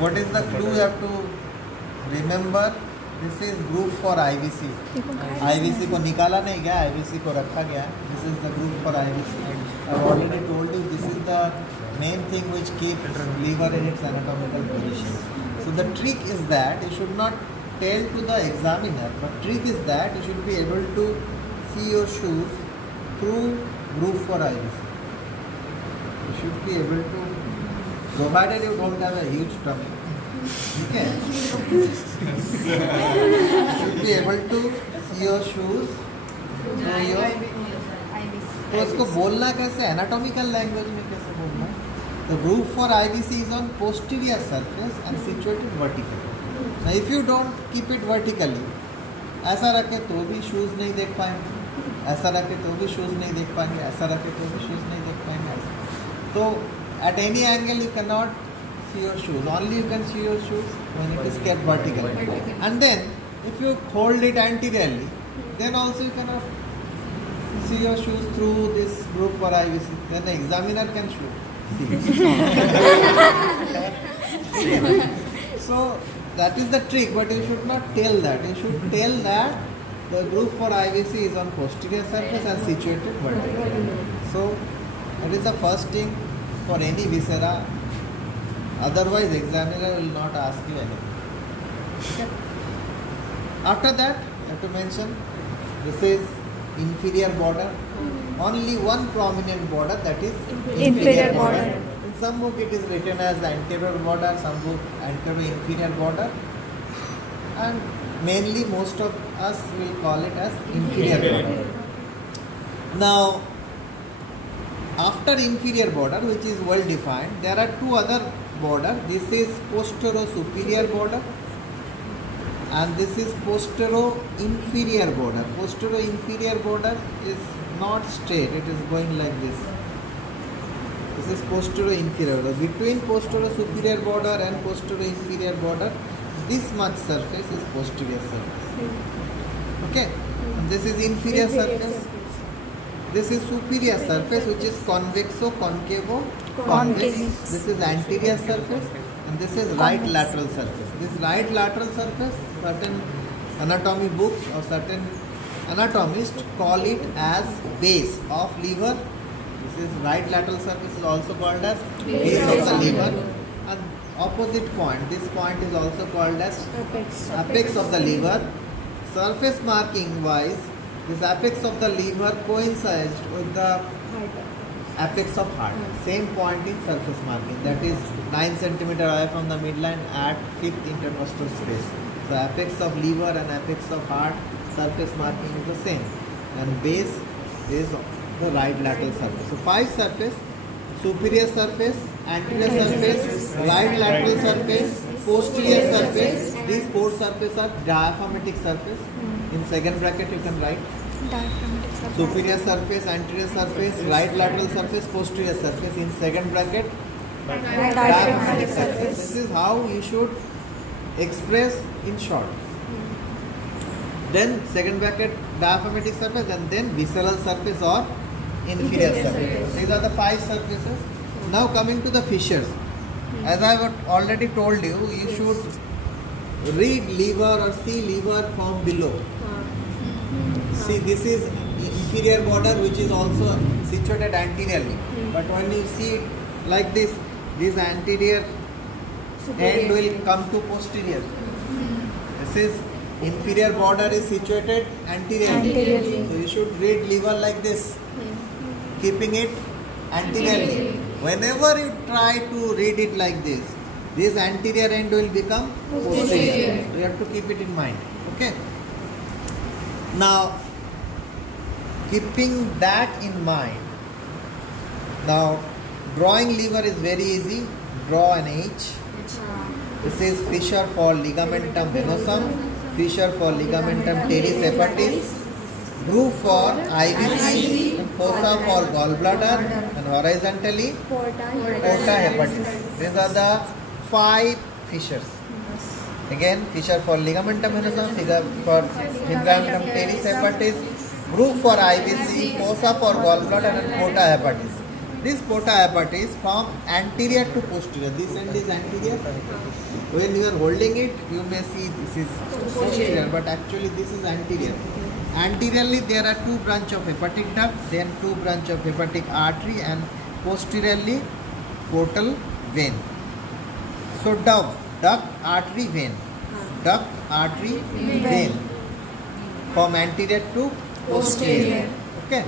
what is the clue you have to remember? This is group for IVC. IVC को निकाला नहीं गया, IVC को रखा गया. This is the group for IVC. I've already told you this is the main thing which keeps liver in its anatomical position. So the trick is that you should not tell to the examiner, but trick is that you should be able to see your shoes through group for IVC. You should be able to, provided you don't have a huge tummy. Okay. You should be able to see your shoes through your. तो इसको बोलना कैसे, anatomical language में कैसे बोलना? The group for IVC is on posterior surface and situated vertically. Now if you don't keep it vertically, ऐसा रखे तो भी शूज नहीं देख पाएंगे, ऐसा रखे तो भी शूज नहीं देख पाएंगे, ऐसा रखे तो भी शूज नहीं देख पाएंगे. तो at any angle you cannot see your shoes. Only you can see your shoes when it is kept vertically. And then if you hold it anteriorly, then also you cannot see your shoes through this group for IVC. Then the examiner can show. So that is the trick, but you should not tell that. You should tell that the group for IVC is on posterior surface and situated vertically. So that is the first thing for any viscera. Otherwise, examiner will not ask you anything. Okay. After that, you have to mention this is inferior border. Only one prominent border, that is inferior border. In some book it is written as anterior border, some book anterior inferior border, and mainly most of us will call it as inferior border. Now, after inferior border, which is well defined, there are two other border. This is postero-superior border and this is postero-inferior border. Postero-inferior border is not straight, it is going like this. This is posterior-inferior border. Between postero-superior border and posterior-inferior border, this much surface is posterior surface. Okay, and this is inferior surface. This is superior surface, which is convexo-concavo-convex. This is anterior surface and this is right lateral surface. This right lateral surface, certain anatomy books or certain anatomists call it as base of liver. This is right lateral surface is also called as base of the liver. And opposite point, this point is also called as apex of the liver. Surface marking wise, this apex of the liver coincides with the apex of heart. Same point in surface marking, that is 9 cm away from the midline at 5th intercostal space. The apex of liver and apex of heart surface marking is the same, and base is the right lateral surface. So 5 surface: superior surface, anterior surface, right lateral surface, posterior surface. These 4 surfaces are diaphragmatic surface. In second bracket you can write diaphragmatic surface. Superior surface, anterior surface, right lateral surface, posterior surface. In second bracket diaphragmatic surface. This is how you should express in short. Then second bracket diaphragmatic surface and then visceral surface or inferior surface. These are the 5 surfaces. Now coming to the fissures. As I have already told you, you should read liver or see liver from below. See, this is inferior border which is also situated anteriorly. But when you see it like this anterior end will come to posterior. This is inferior border is situated anteriorly. So you should read liver like this, keeping it anteriorly. Whenever you try to read it like this anterior end will become posterior. You have to keep it in mind. Okay. Now, keeping that in mind, now drawing liver is very easy. Draw an H. This is fissure for ligamentum venosum, fissure for ligamentum teres hepatis, groove for IVC, and fossa for gallbladder, and horizontally porta hepatis. These are the 5 fissures. Again, fissure for ligamentum venosum, fissure for ligamentum teres hepatis, groove for IVC, fossa for gallbladder, and porta hepatis. This porta hepatis is from anterior to posterior. This end is anterior. When you are holding it, you may see this is posterior, but actually this is anterior. Anteriorly, there are two branches of hepatic duct, then two branches of hepatic artery, and posteriorly portal vein. So duct, artery, vein. Duct, artery, vein. From anterior to posterior. Okay.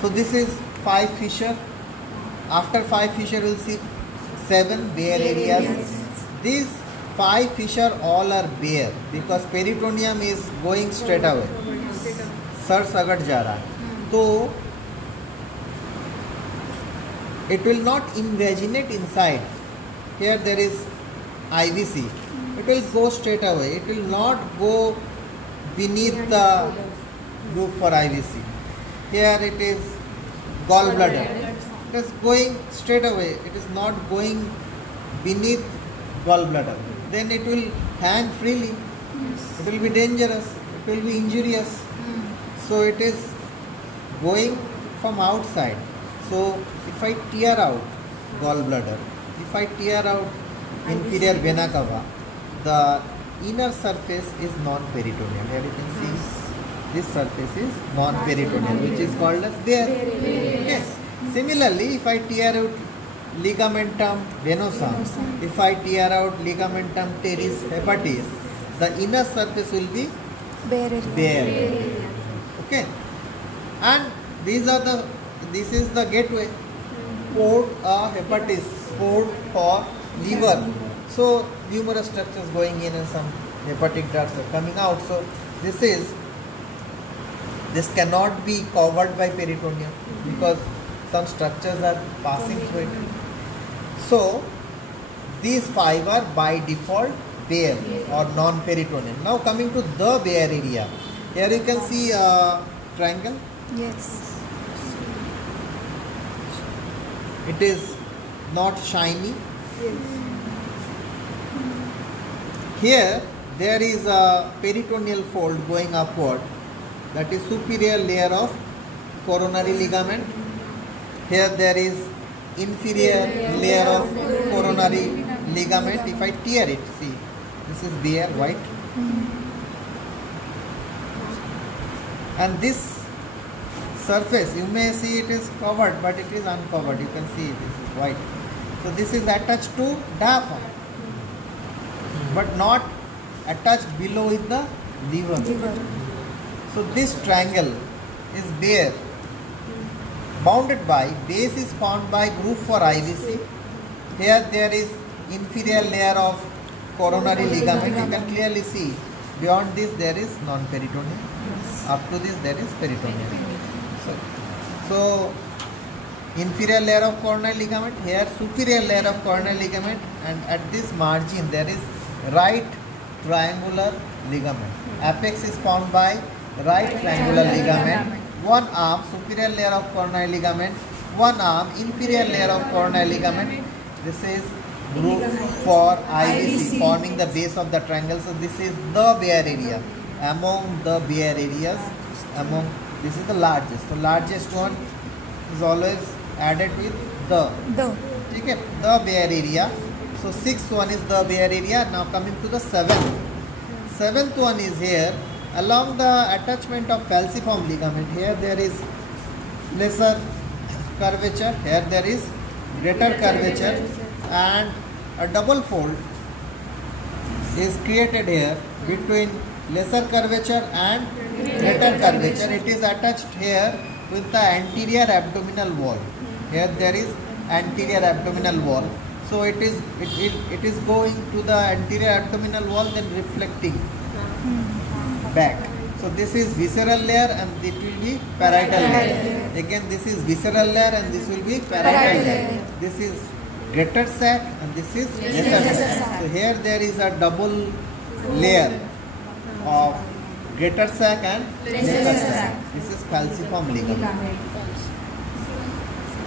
So this is 5 fissure. After 5 fissure, we will see 7 bare areas. These 5 fissure all are bare because peritoneum is going straight away. Sir सगट जा रहा है, तो it will not invaginate inside. Here there is IVC. It will go straight away. It will not go beneath the groove for IVC. Here it is gallbladder. It is going straight away. It is not going beneath gallbladder. Then it will hang freely. It will be dangerous. It will be injurious. So it is going from outside. So if I tear out gallbladder, if I tear out inferior vena cava, the inner surface is non-peritoneal. Here you can see this surface is non-peritoneal, which is called as bare. Okay. Similarly, if I tear out ligamentum venosum, if I tear out ligamentum teres hepatis, the inner surface will be bare. Okay. And this is the gateway, port hepatis, port for liver. So numerous structures going in and some hepatic ducts are coming out. So this cannot be covered by peritoneum because some structures are passing through it. So these 5 are by default bare or non-peritoneal. Now coming to the bare area. Here you can see a triangle. Yes. It is not shiny. Here there is a peritoneal fold going upward, that is superior layer of coronary ligament. Here there is inferior layer of coronary ligament. If I tear it, see, this is bare white. And this surface, you may see it is covered, but it is uncovered. You can see this is white. So this is attached to diaphragm, but not attached below with the liver. So this triangle is bare, bounded by, base is formed by groove for IVC. Here there is inferior layer of coronary ligament. You can clearly see beyond this there is non-peritoneal. Up to this there is peritoneal. So inferior layer of coronary ligament, here superior layer of coronary ligament, and at this margin there is right triangular ligament. Apex is formed by right triangular ligament. One arm superior layer of coronary ligament, one arm inferior layer of coronary ligament. This is groove for IVC forming the base of the triangle. So this is the bare area. Among the bare areas, this is the largest. The largest one is always added with the. Okay, the bare area. So 6th one is the bare area. Now coming to the 7th. 7th one is here. Along the attachment of falciform ligament, here there is lesser curvature, here there is greater curvature, and a double fold is created here between lesser curvature and greater curvature. It is attached here with the anterior abdominal wall. Here there is anterior abdominal wall. So it is going to the anterior abdominal wall, then reflecting back. So this is visceral layer and it will be parietal layer. Again this is visceral layer and this will be parietal layer. This is greater sac and this is lesser sac. So here there is a double layer of greater sac and lesser sac. This is falciform ligament.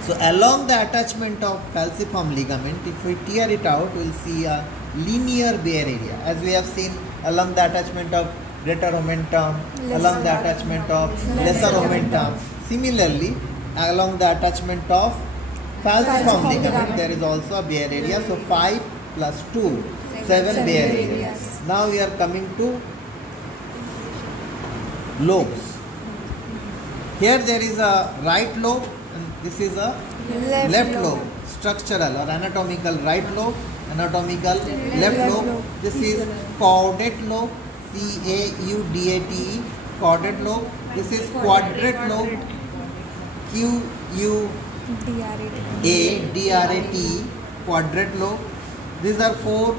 So along the attachment of falciform ligament, if we tear it out, we will see a linear bare area, as we have seen along the attachment of greater omentum, along the attachment of lesser omentum. Similarly, along the attachment of falciform ligament there is also a bare area. So 5 plus 2, 7 bare areas. Now we are coming to lobes. Here there is a right lobe and this is a left lobe. Structural or anatomical right lobe, anatomical left lobe. This is caudate lobe, C-A-U-D-A-T-E, caudate lobe. This is quadrate lobe, Q-U-A-D-R-A-T-E, quadrate lobe. These are 4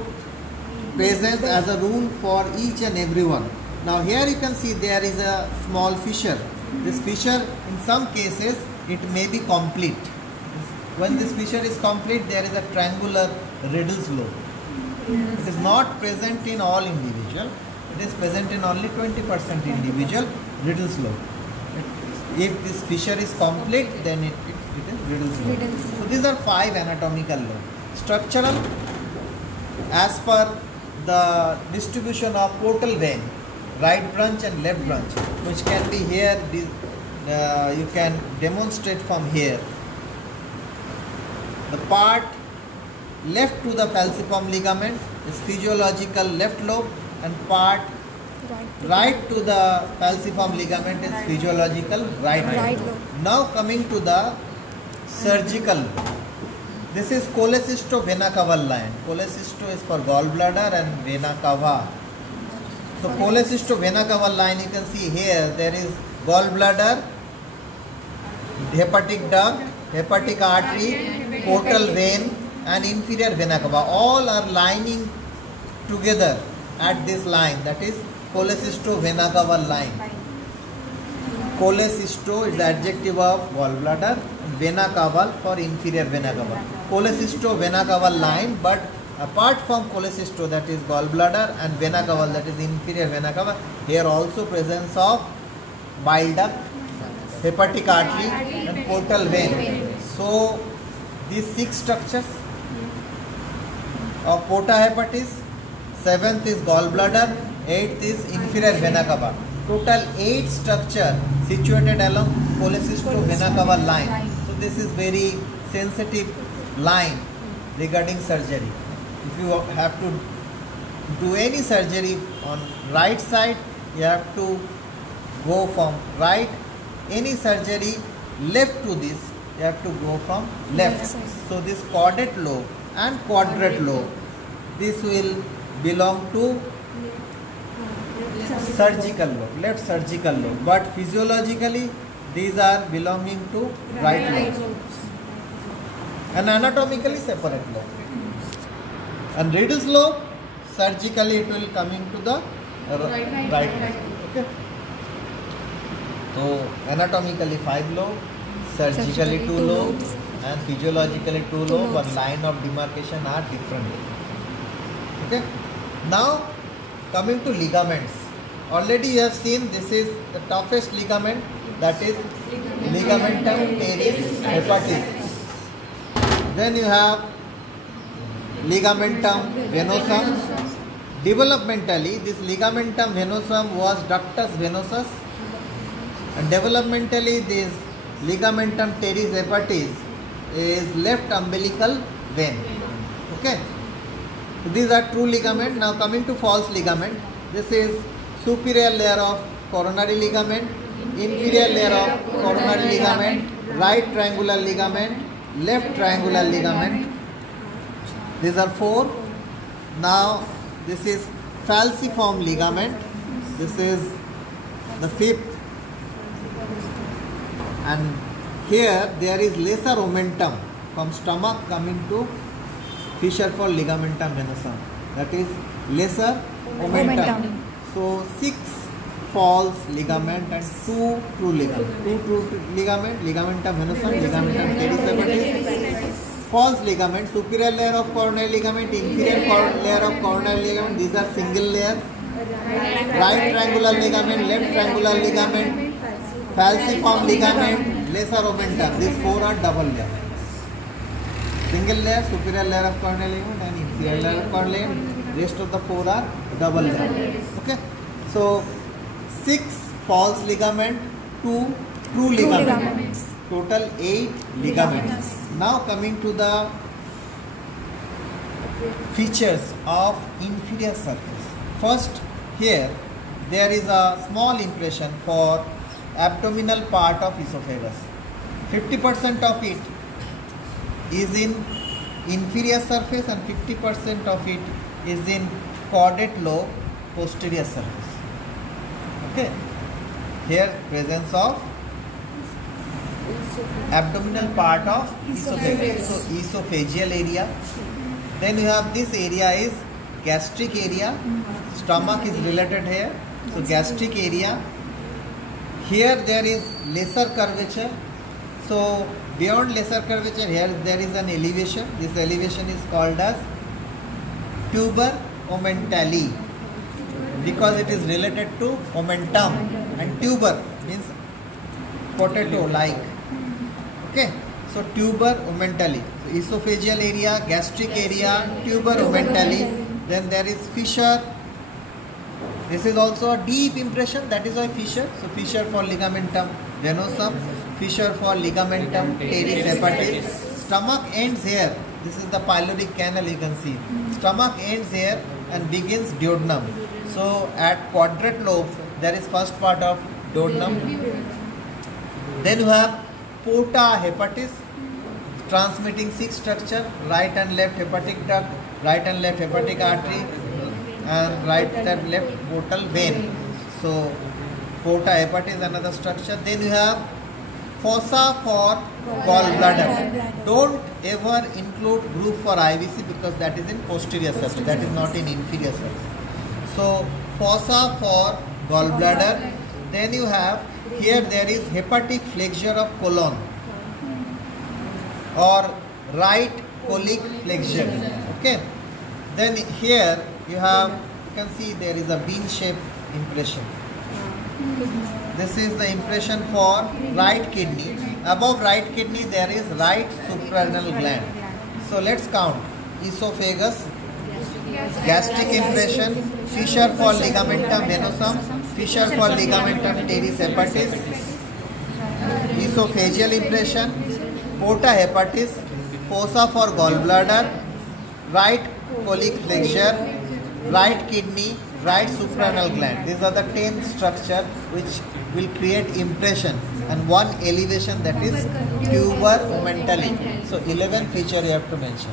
present as a rule for each and every one. Now here you can see there is a small fissure. This fissure in some cases it may be complete. When this fissure is complete there is a triangular Riddle's lobe. It is not present in all individual. It is present in only 20% individual Riddle's lobe. If this fissure is complete then it is Riddle's lobe. So these are 5 anatomical lobes. Structural as per the distribution of portal vein, right branch and left branch, which can be here, you can demonstrate from here. The part left to the falciform ligament is physiological left lobe and part right to the falciform ligament is physiological right lobe. Now coming to the surgical lobe. This is cholecysto-vena cava line. Cholecysto is for gallbladder and vena cava. So cholecysto-vena cava line, you can see here there is gallbladder, hepatic duct, hepatic artery, portal vein and inferior vena cava. All are lining together at this line, that is cholecysto-vena cava line. Cholecysto is the adjective of gallbladder, vena cava for inferior vena cava. Cholecysto-vena cava line, but apart from cholecysto, that is gallbladder, and vena cava, that is inferior vena cava, here also presence of bile duct, hepatic artery and portal vein. So these 6 structures of porta hepatis, 7th is gallbladder, 8th is inferior vena cava. Total 8 structure situated along cholecysto-vena cava line. So this is very sensitive line regarding surgery. If you have to do any surgery on right side, you have to go from right. Any surgery left to this, you have to go from left. So this caudate lobe and quadrate lobe, this will belong to surgical lobe, left surgical lobe, but physiologically these are belonging to right lobe and anatomically separate lobe. And Riddle's lobe, surgically it will coming to the right lobe. Okay. So anatomically 5 lobes, surgically 2 lobes and physiologically 2 lobes. One line of demarcation are different. Okay. Now coming to ligaments. Already you have seen this is the toughest ligament, that is ligamentum teres hepatis. Then you have ligamentum venosum. Developmentally this ligamentum venosum was ductus venosus and developmentally this ligamentum teres hepatis is left umbilical vein. Okay. So these are true ligament. Now coming to false ligament. This is superior layer of coronary ligament, inferior layer of coronary ligament, right triangular ligament, left triangular ligament. These are 4. Now this is falciform ligament. This is the 5th. And here there is lesser omentum from stomach coming to fissure for ligamentum venosum. That is lesser omentum. So 6 false ligament and 2 true ligament. 2 true ligament, ligamentum venosum, ligamentum teres hepatis. False ligament, superior layer of coronary ligament, inferior layer of coronary ligament. These are single layer. Right triangular ligament, left triangular ligament, falciform ligament, lesser omentum. These 4 are double layer. Single layer, superior layer of coronary ligament and inferior layer of coronary ligament. Rest of the 4 are double layer. Okay. So 6 false ligament, 2 true ligaments. total 8 ligaments. Now coming to the features of inferior surface. First, here there is a small impression for abdominal part of esophagus. 50% of it is in inferior surface and 50% of it is in caudate lobe posterior surface. Okay, here presence of abdominal part of esophagus. So esophageal area. Then you have this area is gastric area. Stomach is related here. So gastric area. Here there is lesser curvature. So beyond lesser curvature, here there is an elevation. This elevation is called as tuber omentale because it is related to omentum, and tuber means potato like. Okay, so tuber omentale. So esophageal area, gastric area, tuber omentale. Then there is fissure. This is also a deep impression, that is why fissure. So fissure for ligamentum venosum, fissure for ligamentum teres hepatis. Stomach ends here. This is the pyloric canal, you can see. Stomach ends here and begins duodenum. So at quadrate lobes there is first part of duodenum. Then you have porta hepatis, transmitting 6 structure, right and left hepatic duct, right and left hepatic artery, and right and left portal vein. So porta hepatis another structure. Then you have fossa for gallbladder. Don't ever include groove for IVC because that is in posterior surface, that is not in inferior surface. So fossa for gallbladder. Then you have here there is hepatic flexure of colon or right colic flexure. Okay. Then here you can see there is a bean shaped impression. This is the impression for right kidney. Above right kidney there is right suprarenal gland. So let's count. Esophagus, gastric impression, fissure for ligamentum venosum, fissure for ligamentum teres hepatis, esophageal impression, porta hepatis, fossa for gallbladder, right colic flexure, right kidney, right suprarenal gland. These are the 10 structure which will create impression, and one elevation, that is tuber omentale. So 11 feature you have to mention.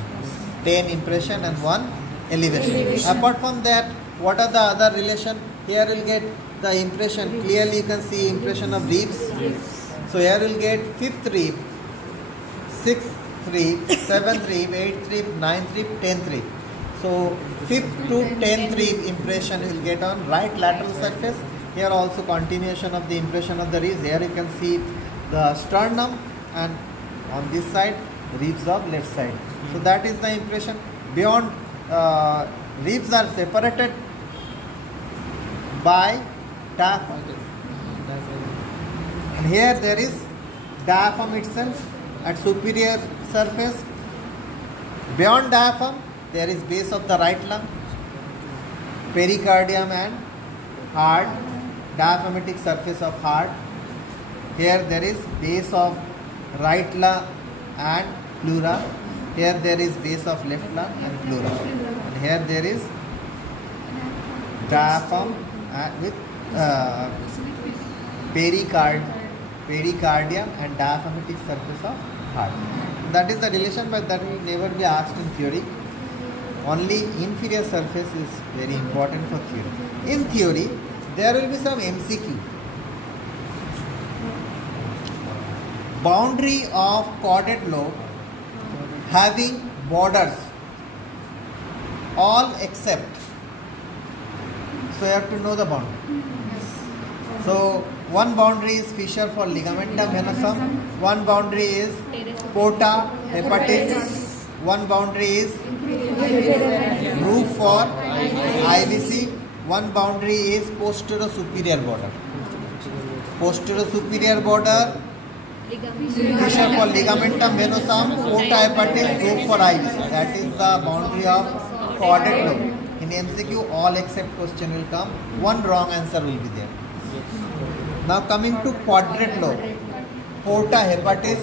10 impression and 1 elevation. Apart from that, what are the other relation? Here you will get the impression. Clearly you can see impression of ribs. So here you will get 5th rib, 6th rib, 7th rib, 8th rib, 9th rib, 10th rib. So 5th to 10th rib impression you will get on right lateral surface. Here also continuation of the impression of the ribs. Here you can see the sternum, and on this side ribs of left side. So that is the impression. Beyond ribs are separated by diaphragm. And here there is diaphragm itself at superior surface. Beyond diaphragm there is base of the right lung, pericardium and heart, diaphragmatic surface of heart. Here there is base of right lung and pleura. Here there is base of left lung and pleura. And here there is diaphragm with pericardium and diaphragmatic surface of heart. That is the relation, but that will never be asked in theory. Only inferior surface is very important for theory. In theory, there will be some MCQ. Boundary of caudate lobe having borders, all except. So you have to know the boundary. So one boundary is fissure for ligamentum venosum, one boundary is porta hepatis, one boundary is groove for IVC, one boundary is posterior superior border. Posterior superior border, fissure for ligamentum venosum, porta hepatis, groove for IVC. That is the boundary of caudate lobe. In MCQ, all except question will come. One wrong answer will be there. Now coming to quadrate lobe. porta hepatis,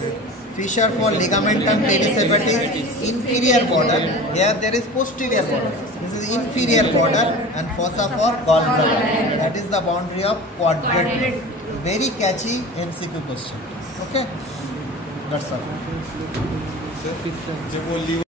fissure for ligamentum teres hepatis, inferior border. Here there is posterior border. This is inferior border, and fossa for gallbladder. That is the boundary of quadrant. Very catchy MCQ question. Okay, that's all.